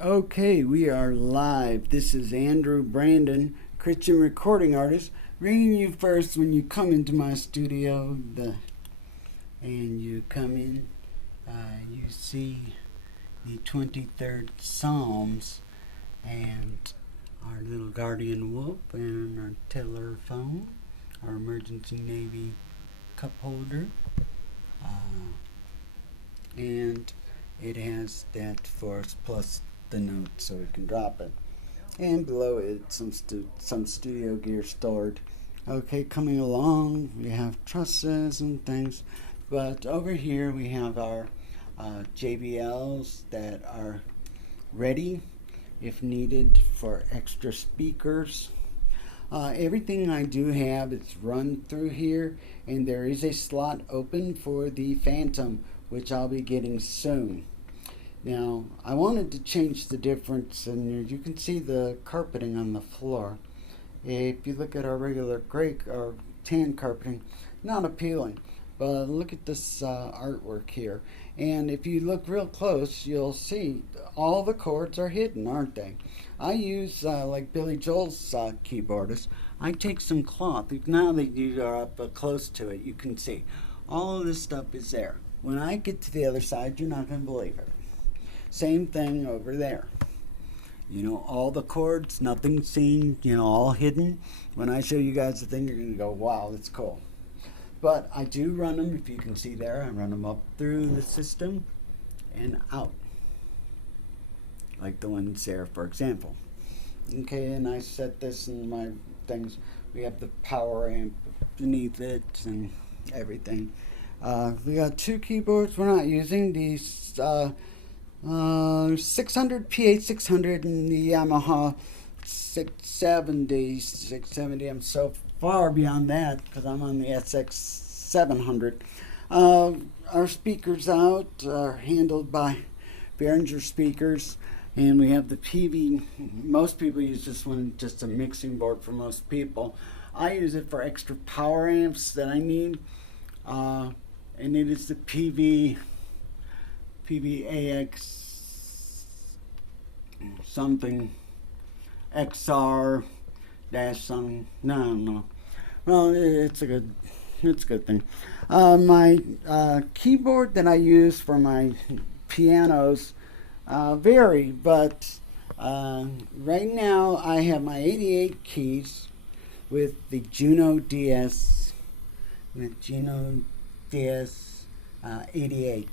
Okay, we are live. This is Andrew Brandon, Christian recording artist, ringing you first when you come into my studio. And you come in, you see the 23rd Psalms and our little guardian wolf and our telephone, our emergency Navy cup holder, and it has that for us plus the note so we can drop it. And below it, some studio gear stored. Okay, coming along, we have trusses and things. But over here we have our JBLs that are ready if needed for extra speakers. Everything I do have is run through here, and there is a slot open for the Phantom, which I'll be getting soon. Now, I wanted to change the difference, and you can see the carpeting on the floor. If you look at our regular gray or tan carpeting, not appealing. But look at this artwork here. And if you look real close, you'll see all the chords are hidden, aren't they? I use, like Billy Joel's keyboardist, I take some cloth. Now that you are up close to it, you can see all of this stuff is there. When I get to the other side, you're not going to believe it. Same thing over there. You know, all the chords, nothing seen, all hidden. When I show you guys the thing, you're going to go, wow, that's cool. But I do run them, if you can see there, I run them up through the system and out. Like the ones there, for example. Okay, and I set this in my things. We have the power amp beneath it and everything. We got two keyboards we're not using. These 600 PA600 and the Yamaha 670. I'm so far beyond that because I'm on the SX700. Our speakers out are handled by Behringer speakers, and we have the PV. Most people use this one just a mixing board for most people. I use it for extra power amps that I need, and it is the PVAX something XR dash some, no. Well, it's a good thing. My keyboard that I use for my pianos vary, but right now I have my 88 keys with the Juno DS, 88.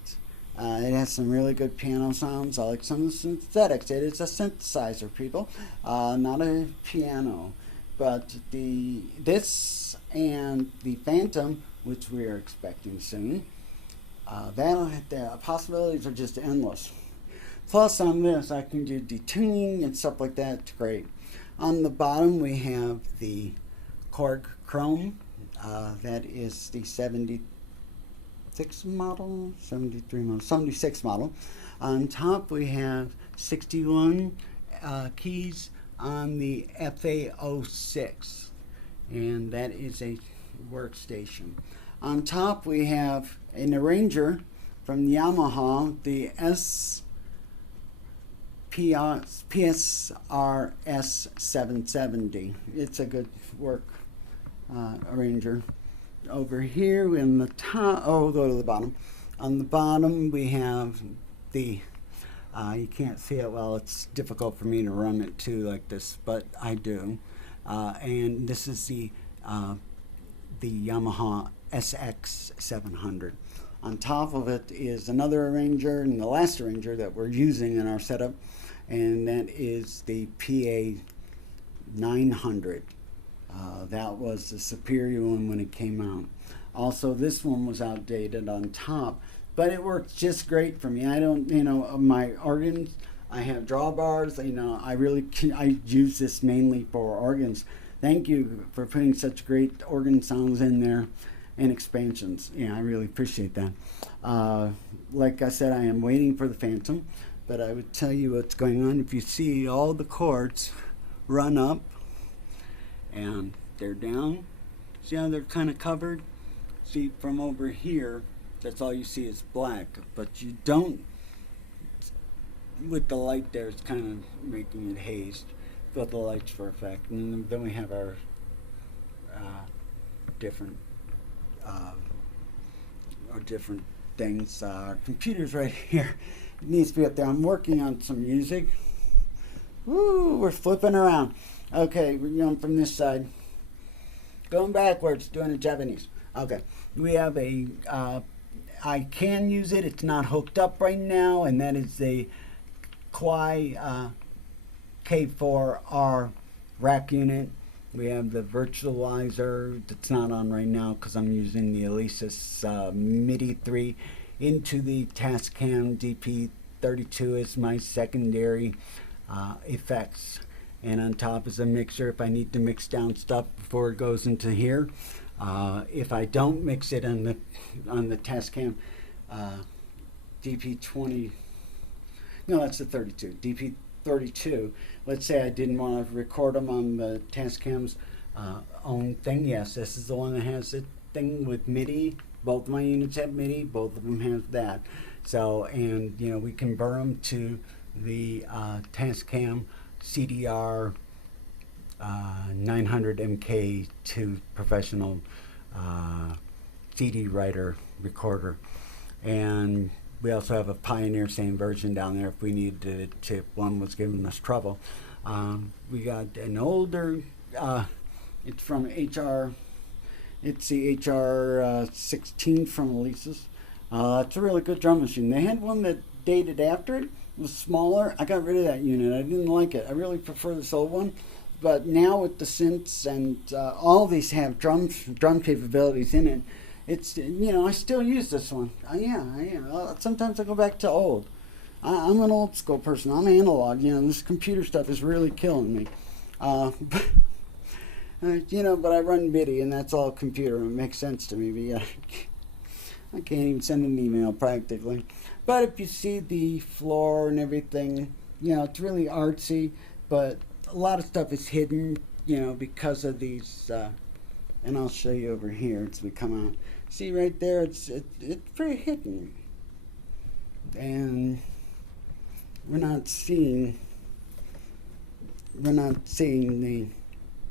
It has some really good piano sounds. I like some of the synthetics. It is a synthesizer, people, not a piano. But this and the Phantom, which we are expecting soon, the possibilities are just endless. Plus on this, I can do detuning and stuff like that. It's great. On the bottom, we have the Korg Chrome. That is the 76 model. On top, we have 61 keys on the FA06, and that is a workstation. On top, we have an arranger from Yamaha, the PSRS 770. It's a good work arranger. Over here in the top, we'll go to the bottom. On the bottom, we have the you can't see it well. It's difficult for me to run it too like this, but I do. And this is the Yamaha SX700. On top of it is another arranger, and the last arranger that we're using in our setup, and that is the PA900. That was the superior one when it came out. Also, this one was outdated on top, but it works just great for me. I don't, my organs, I have drawbars. I use this mainly for organs. Thank you for putting such great organ sounds in there and expansions. Yeah, I really appreciate that. Like I said, I am waiting for the Phantom, but I would tell you what's going on. If you see all the chords run up and they're down, see how they're kind of covered? See, from over here, that's all you see is black, but you don't with the light there, it's kind of making it hazed. But the lights for effect, and then we have our different uh, different things. Our computer's right here. It needs to be up there. I'm working on some music. Woo! We're flipping around. Okay, we're going from this side. Going backwards, doing a Japanese. Okay, we have a. I can use it. It's not hooked up right now, and that is the Kwai K4R rack unit. We have the virtualizer that's not on right now because I'm using the Alesis MIDI 3 into the Tascam DP-32 as my secondary effects. And on top is a mixer if I need to mix down stuff before it goes into here. If I don't mix it on the Tascam DP-20, no, that's the 32, DP-32. Let's say I didn't want to record them on the Tascam's own thing. Yes, this is the one that has the thing with MIDI. Both my units have MIDI. Both of them have that. So, and you know, we can burn them to the Tascam CDR 900 MK2 professional CD writer recorder, and we also have a Pioneer same version down there if we needed to. One was giving us trouble. We got an older. It's from HR. It's the HR 16 from Alesis. It's a really good drum machine. They had one that dated after it. It was smaller. I got rid of that unit. I didn't like it. I really prefer this old one. But now with the synths and all these have drum capabilities in it, it's, you know, I still use this one. Sometimes I go back to old. I'm an old school person. I'm analog. You know, this computer stuff is really killing me. You know, but I run MIDI and that's all computer. It makes sense to me. But yeah, I can't even send an email practically. But if you see the floor and everything, you know, it's really artsy, but a lot of stuff is hidden, you know, because of these, and I'll show you over here as we come out. See right there, it's pretty hidden. And we're not seeing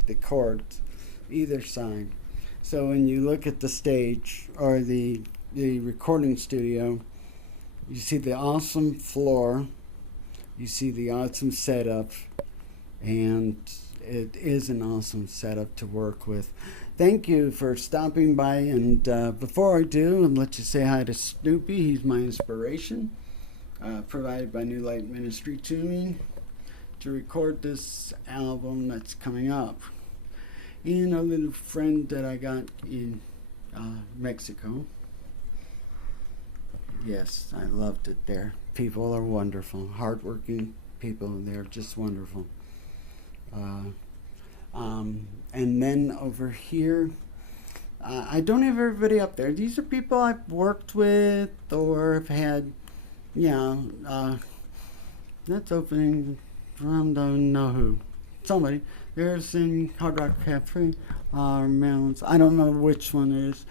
the chords either side. So when you look at the stage or the recording studio, you see the awesome floor, you see the awesome setup, and it is an awesome setup to work with. Thank you for stopping by, and before I do, I'll let you say hi to Snoopy. He's my inspiration, provided by New Light Ministry to me to record this album that's coming up. And a little friend that I got in Mexico. Yes, I loved it there. People are wonderful, hardworking people, and they're just wonderful. And then over here, I don't have everybody up there. These are people I've worked with or have had, you know, that's opening from don't know who. Somebody. There's in Hard Rock Cafe, Melons. I don't know which one it is.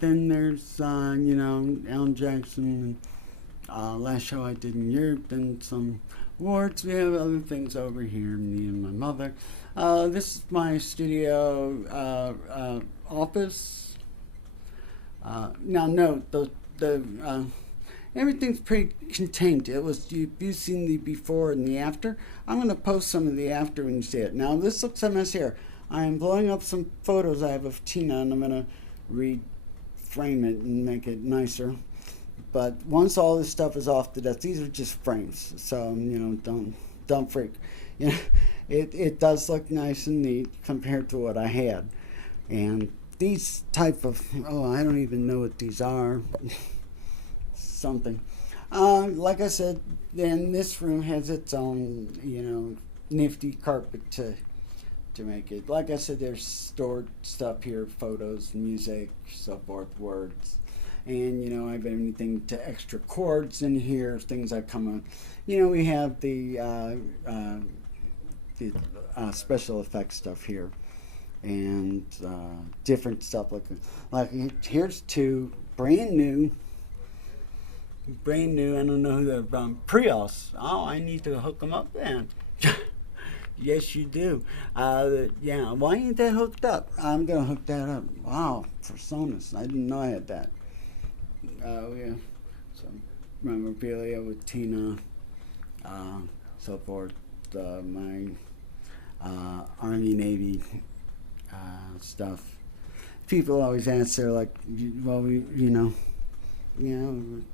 Then there's, you know, Alan Jackson. Last show I did in Europe, then some awards. We have other things over here, me and my mother. This is my studio office. Now note, the everything's pretty contained. It was, you've seen the before and the after. I'm going to post some of the after when you see it. Now this looks a mess here. I'm blowing up some photos I have of Tina, and I'm going to reframe it and make it nicer. But once all this stuff is off the desk, these are just frames. So, you know, don't freak. You know, it does look nice and neat compared to what I had. And these type of, I don't even know what these are. Something. Like I said, then this room has its own, you know, nifty carpet to make it. Like I said, there's stored stuff here, photos, music, so forth, words. And, you know, I have anything to extra chords in here, things that come on. You know, we have the special effects stuff here. And different stuff. Like here's two brand new brand new. I don't know who the Prius. Oh, I need to hook them up then. Yes, you do. Yeah, why ain't that hooked up? I'm gonna hook that up. Wow, Personas. I didn't know I had that. Yeah, some memorabilia with Tina, so forth. My Army Navy stuff. People always ask, they're like, well,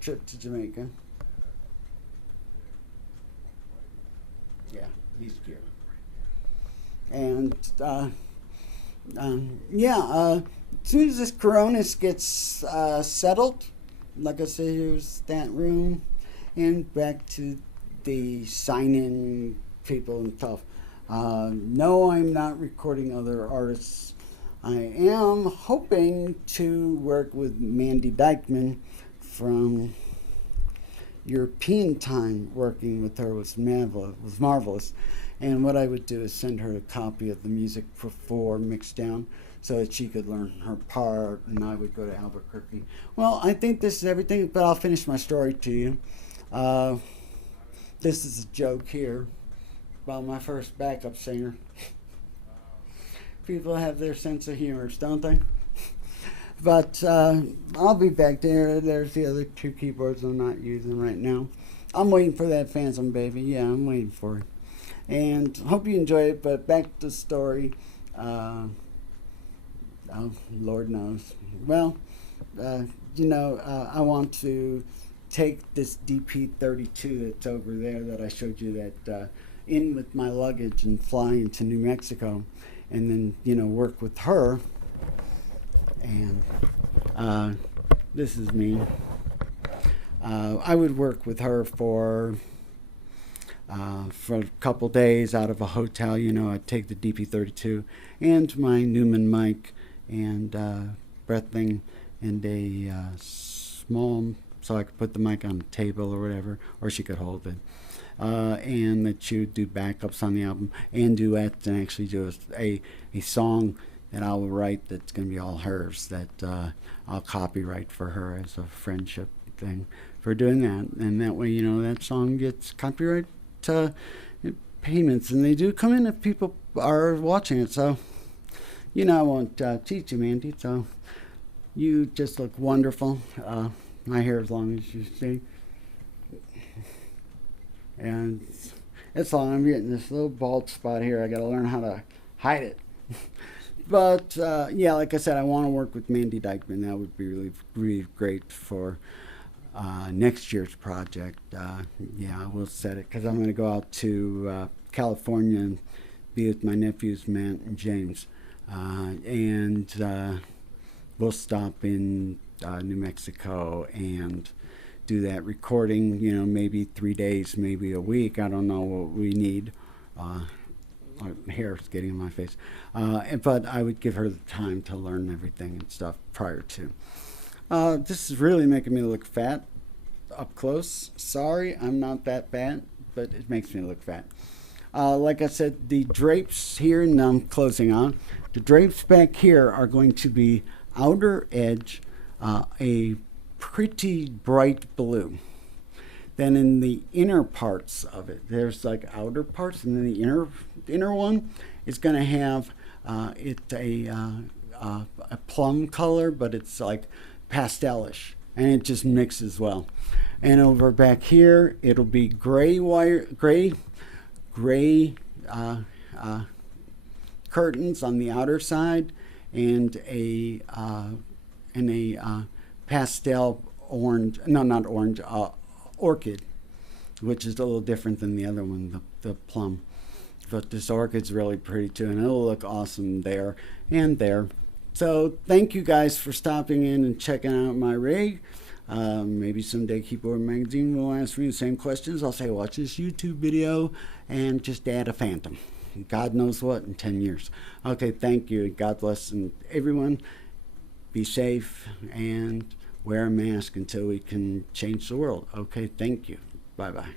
trip to Jamaica. Yeah, he's cute. And as soon as this Coronas gets settled, like I said, here's that room, and back to the sign-in people and stuff. No, I'm not recording other artists. I am hoping to work with Mandy Dykeman from European Time. Working with her was marvelous. And what I would do is send her a copy of the music before mixed down so that she could learn her part, and I would go to Albuquerque. Well, I think this is everything, but I'll finish my story to you. This is a joke here about my first backup singer. People have their sense of humor, don't they? But I'll be back there. There's the other two keyboards I'm not using right now. I'm waiting for that Phantom baby. Yeah, I'm waiting for it. And hope you enjoy it, but back to the story. Oh, Lord knows. Well, I want to take this DP-32 that's over there that I showed you that in with my luggage and fly into New Mexico, and then, work with her. And this is me. I would work with her for a couple days out of a hotel. I'd take the DP-32 and my Newman mic and breath thing and a small, so I could put the mic on the table or whatever, or she could hold it. And that she would do backups on the album and duets, and actually do a song that I will write that's going to be all hers, that I'll copyright for her as a friendship thing for doing that. And that way, that song gets copyright payments, and they do come in if people are watching it. So, I won't cheat you, Mandy. So, you just look wonderful. My hair as long as you see. And it's long. I'm getting this little bald spot here. I got to learn how to hide it. But, like I said, I want to work with Mandy Dykeman. That would be really, really great for next year's project. I will set it because I'm going to go out to California and be with my nephews, Matt and James. And we'll stop in New Mexico and do that recording, maybe 3 days, maybe a week. I don't know what we need. My hair's getting in my face. But I would give her the time to learn everything and stuff prior to. This is really making me look fat up close. Sorry, I'm not that fat, but it makes me look fat. Like I said, the drapes here, and I'm closing on, the drapes back here are going to be outer edge, a pretty bright blue. Then in the inner parts of it, there's like outer parts, and then the inner one is going to have a plum color, but it's like pastelish, and it just mixes well. And over back here, it'll be gray curtains on the outer side, and a pastel orange, no, not orange, orchid, which is a little different than the other one, the plum. But this orchid's really pretty too, and it'll look awesome there and there. So thank you guys for stopping in and checking out my rig. Maybe someday Keyboard Magazine will ask me the same questions. I'll say, watch this YouTube video and just add a Phantom. God knows what in 10 years. Okay, thank you. God bless, and everyone be safe and wear a mask until we can change the world. Okay, thank you. Bye-bye.